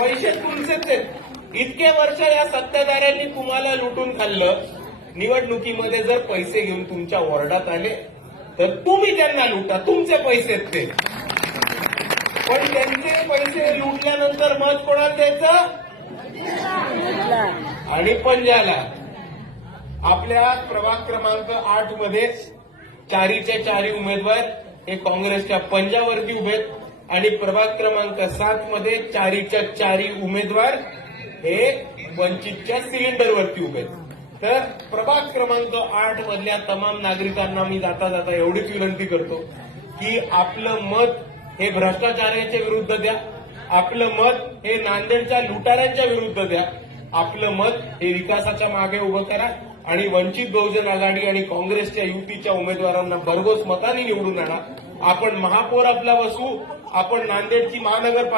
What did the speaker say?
पैसे तुमचेच आहेत. इतके वर्ष या सत्ताधाऱ्यांनी तुम्हाला लुटून खाल्लं. निवडणुकीमध्ये जर पैसे घेऊन तुमच्या वॉर्डात आले तर तुम्ही त्यांना लुटा, तुमचे पैसे आहेत ते. पण त्यांचे पैसे लुटल्यानंतर मत कोणाला द्यायचं? आणि पंजाला. आपल्या प्रभाग क्रमांक 8 मध्ये 4च्या 4 उमेदवार हे काँग्रेसच्या पंजावरती उभे आहेत आणि प्रभाग क्रमांक 7 मध्ये 4च्या 4 उमेदवार हे वंचितच्या सिलेंडरवरती उभे आहेत. तर प्रभाग क्रमांक 8 मधल्या तमाम नागरिकांना मी जाता जाता एवढीच विनंती करतो की आपलं मत हे भ्रष्टाचाराच्या विरुद्ध द्या, आपलं मत हे नांदेडच्या लुटाऱ्यांच्या विरुद्ध द्या, आपलं मत हे विकासाच्या मागे उभं करा आणि वंचित बहुजन आघाडी आणि काँग्रेसच्या युतीच्या उमेदवारांना भरघोस मतांनी निवडून आणा. आपण महापौर आपला बसवू, आपण नांदेडची महानगरपालिका